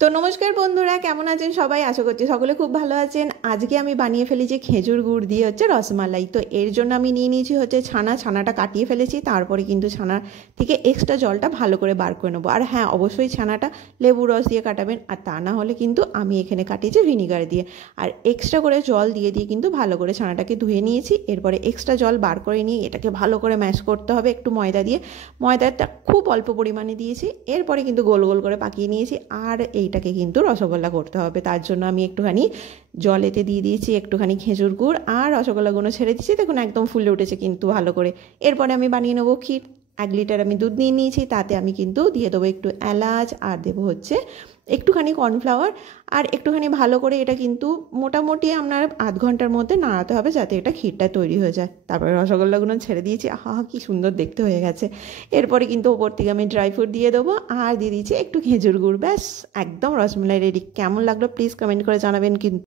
তো নমস্কার বন্ধুরা, কেমন আছেন সবাই? আশা করছি সকলে খুব ভালো আছেন। আজকে আমি বানিয়ে ফেলেছি খেজুর গুড় দিয়ে রসমালাই। তো এর জন্য আমি নিয়ে নিয়েছি ছানাটা কাটিয়ে ফেলেছি। তারপরে কিন্তু ছানা থেকে এক্সট্রা জলটা ভালো করে বার করে নেবো। আর হ্যাঁ, অবশ্যই ছানাটা লেবু রস দিয়ে কাটাবেন, আর তা না হলে কিন্তু আমি এখানে কাটিয়েছি ভিনিগার দিয়ে। আর এক্সট্রা করে জল দিয়ে দিয়ে কিন্তু ভালো করে ছানাটাকে ধুয়ে নিয়েছি। এরপরে এক্সট্রা জল বার করে নিয়ে এটাকে ভালো করে ম্যাশ করতে হবে একটু ময়দা দিয়ে। ময়দাটা খুব অল্প পরিমাণে দিয়েছি। এরপরে কিন্তু গোল গোল করে পাকিয়ে নিয়েছি। আর এইটাকে কিন্তু রসগোল্লা করতে হবে। তার জন্য আমি একটুখানি জলেতে দিয়ে দিয়েছি একটুখানি খেজুর গুড়, আর রসগোল্লাগুলো ছেড়ে দিচ্ছি। দেখুন একদম ফুলে উঠেছে কিন্তু ভালো করে। এরপরে আমি বানিয়ে নেবো ক্ষীর। 1 লিটার আমি দুধ নিয়ে নিয়েছি, তাতে আমি কিন্তু দিয়ে দেবো একটু এলাচ, আর দেবো একটুখানি কর্নফ্লাওয়ার। আর একটুখানি ভালো করে এটা কিন্তু মোটামুটি আপনার আধ ঘন্টার মধ্যে নাড়াতে হবে, যাতে এটা ক্ষীরটা তৈরি হয়ে যায়। তারপরে রসগোল্লাগুলো ছেড়ে দিয়েছি। আহা, কি সুন্দর দেখতে হয়ে গেছে। এরপরে কিন্তু ওপর থেকে আমি ড্রাই ফ্রুট দিয়ে দেবো, আর দিয়ে দিয়েছি একটু খেজুর গুড়। ব্যাস, একদম রসমালাই রেডি। কেমন লাগলো প্লিজ কমেন্ট করে জানাবেন কিন্তু।